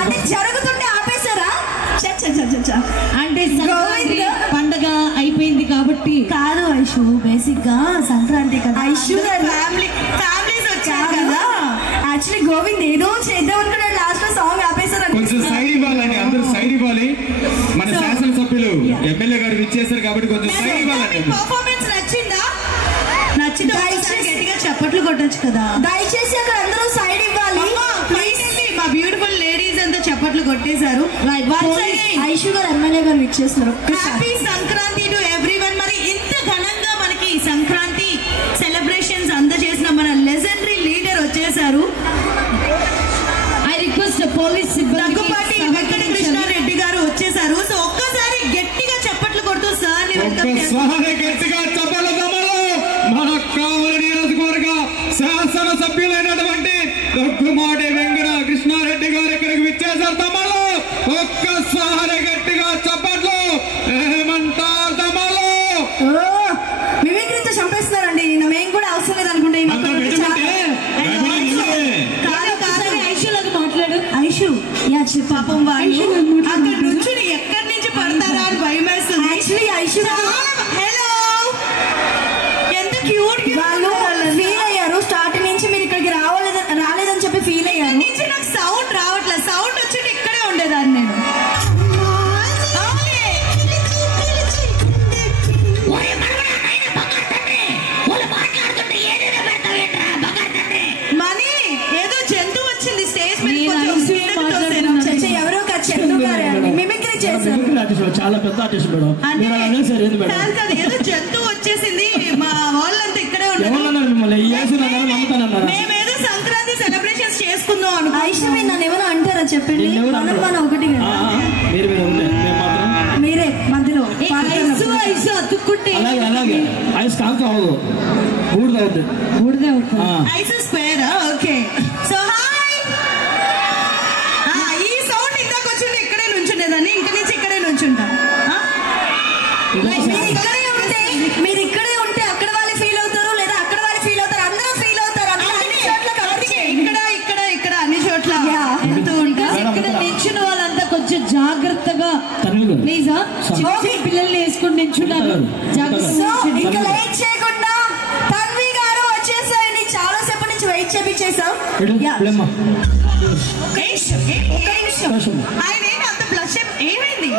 అంటే జరుగుతుంటే ఆపేశారా? అంటే పండగ అయిపోయింది కాబట్టి కాదు ఐషు, బేసిక్ గా సంక్రాంతి కదా, ఐషు ఫ్యామిలీస్ వచ్చారు కదా. యాక్చువల్లీ గోవింద్ ఏదో చేద్దాం అనుకున్నాడు, లాస్ట్ లో సాంగ్ ఆపేశారు. కొంచెం సైడ్ ఇవ్వాలండి, అందరూ సైడ్ ఇవ్వాలి. మన శాసనసభ్యులు ఎమ్మెల్యే గారు ఇచ్చేసారు కాబట్టి కొంచెం సైడ్ ఇవ్వాలండి. పర్ఫార్మెన్స్ నచ్చిందా? నచ్చిందా? గట్టిగా చప్పట్లు కొట్టొచ్చు కదా. దయచేసి అక్కడ అందరూ సైడ్ ఇవ్వాలి ప్లీజ్. మా బ్యూటిఫుల్ లేడీస్ అంతా చప్పట్లు కొట్టేశారు. ఐషు గారు ఎమ్మెల్యే గారు ఇచ్చేస్తారు. Happy Sankranti to everyone. మరి ఇంత ఘనంగా మనకి సంక్రాంతి సెలబ్రేషన్స్ అందజేసిన మన లెజెండరీ లీడర్ వచ్చేసారు. I request police Daggubati Venkata Krishna Reddy గారు వచ్చేసారు. సో ఒక్కసారి గట్టిగా చప్పట్లు కొడుతూ సార్ గట్టిగా చప్పట్లు. మన కావలి నియోజకవర్గ శాసనసభ్యులైనటువంటి దగ్గుమాటి వెంకట కృష్ణారెడ్డి గారు ఇక్కడికి విచ్చేసారు. తమలో ఒక్కసారి గట్టిగా చప్పట్లు. ఏమంటారు తమలో? మిమిక్రీతో చంపేస్తున్నారండి. మేము కూడా అవసరం లేదు అనుకుంటే మాట్లాడు. ఐషు పాపం వాళ్ళు అక్కడ నుంచి ఎక్కడి నుంచి పడతారా అని భయం వేస్తుంది. యాక్చువల్లీ ఐషు హలో ఎంత క్యూట్ వాళ్ళు ఫీల్ అయ్యారు. స్టార్టింగ్ నుంచి మీరు ఇక్కడికి రాలేదని చెప్పి ఫీల్ అయ్యారు. నుంచి నాకు సౌండ్ రావట్లేదు. సౌండ్ వచ్చి ఇక్కడే ఉండేదాన్ని నేను. మనీ ఏదో జంతువు వచ్చింది స్టేజ్ మీద. ఎవరో చందు గారు మిమిక్రీ చేశారు. చాలా పెద్ద ఆర్టిస్ట్ మేడం. ఏదో జంతువు వచ్చేసింది. మా వాళ్ళంతా ఇక్కడే ఉన్నారు. మేమేదో సంక్రాంతి సెలబ్రేషన్స్ చేసుకుందాం అనుకో. ఐషు మీరు నన్ను ఏమైనా అంటారా చెప్పండి. మనం ఒకటి మీరే మధ్యలో అతుక్కుంటే అలాగే ఐస్ కాంతి అవ్వదు, బూడిదే అవుతుంది. Ice square. Okay so hi. ఈ సౌండ్ ఇందాక వచ్చింది ఇక్కడే నుంచుండేదాన్ని. ఇంక నుంచి ఇక్కడే నుంచుంటాం. మీరు ఇక్కడే ఉంటే అక్కడ వాళ్ళు ఫీల్ అవుతారు, లేదా అక్కడ వాళ్ళు ఫీల్ అవుతారు, అందరూ ఫీల్ అవుతారు. అన్ని చోట్ల ఇక్కడ అన్ని చోట్ల ఇక్కడ నిల్చున్న వాళ్ళంతా కొంచెం జాగ్రత్తగా ప్లీజ్ పిల్లల్ని వేసుకుని నిల్చున్నారు. ఇంకా లైట్ చేయకుండా తన్వి గారు వచ్చేసాయండి. చాలా సేపు నుంచి వెయిట్ చేపించేసాం. ఆయన అంత బ్లష్ ఏమైంది?